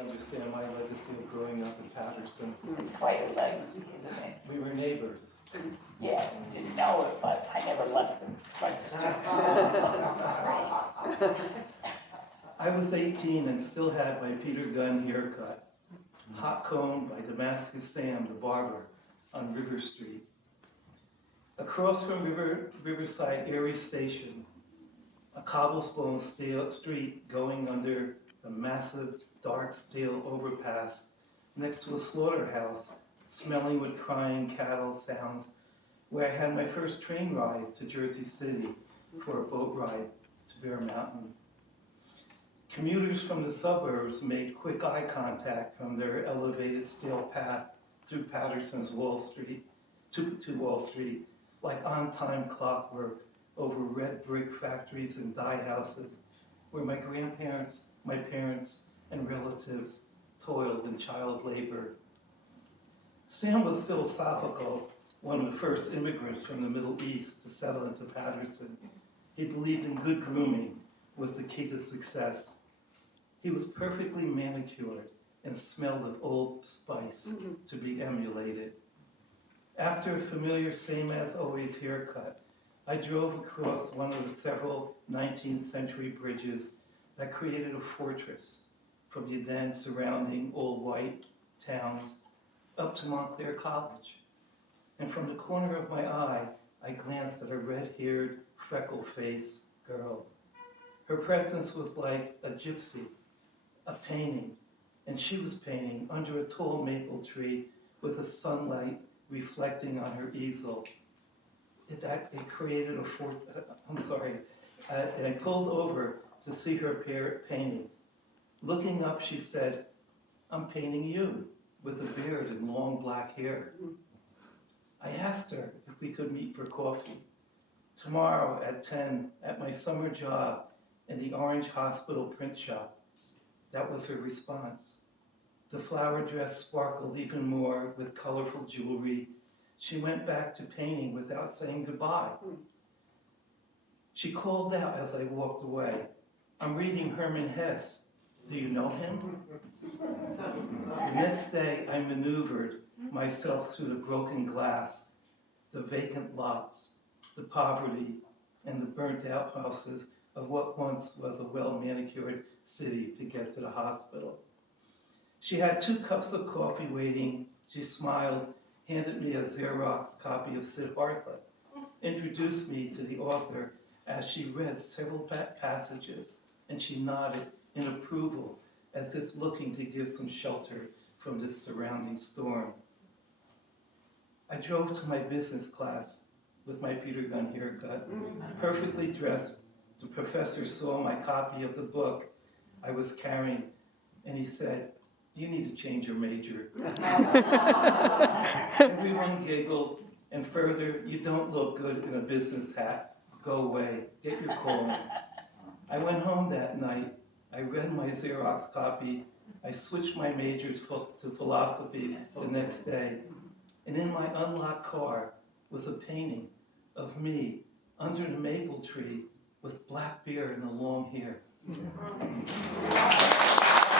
Understand my legacy of growing up in Patterson. It's quite a legacy, isn't it? We were neighbors. Yeah, didn't know it, but I never left the front street. I was 18 and still had my Peter Gunn haircut, hot combed by Damascus Sam, the barber, on River Street. Across from Riverside Erie Station, a cobblestone street going under the massive dark steel overpass next to a slaughterhouse, smelling with crying cattle sounds, where I had my first train ride to Jersey City for a boat ride to Bear Mountain. Commuters from the suburbs made quick eye contact from their elevated steel path through Patterson's Wall Street to Wall Street, like on-time clockwork over red brick factories and dye houses, where my grandparents, my parents, and relatives toiled in child labor. Sam was philosophical, one of the first immigrants from the Middle East to settle into Patterson. He believed in good grooming was the key to success. He was perfectly manicured and smelled of Old Spice to be emulated. After a familiar same-as-always haircut, I drove across one of the several 19th century bridges that created a fortress from the then surrounding all-white towns up to Montclair College. And from the corner of my eye, I glanced at a red-haired, freckle-faced girl. Her presence was like a gypsy, a painting, and she was painting under a tall maple tree with the sunlight reflecting on her easel. It created and I pulled over to see her painting. Looking up, she said, "I'm painting you," with a beard and long black hair. I asked her if we could meet for coffee. Tomorrow at 10 at my summer job in the Orange Hospital print shop. That was her response. The flower dress sparkled even more with colorful jewelry. She went back to painting without saying goodbye. She called out as I walked away, "I'm reading Hermann Hesse. Do you know him?" The next day, I maneuvered myself through the broken glass, the vacant lots, the poverty, and the burnt-out houses of what once was a well-manicured city to get to the hospital. She had 2 cups of coffee waiting. She smiled, handed me a Xerox copy of Siddhartha, introduced me to the author as she read several passages, and she nodded in approval as if looking to give some shelter from the surrounding storm. I drove to my business class with my Peter Gunn haircut, perfectly dressed. The professor saw my copy of the book I was carrying, and he said, "You need to change your major." Everyone giggled, and further, "You don't look good in a business hat. Go away, get your calling." I went home that night. I read my Xerox copy. I switched my majors to philosophy the next day. And in my unlocked car was a painting of me under the maple tree with black beard and the long hair.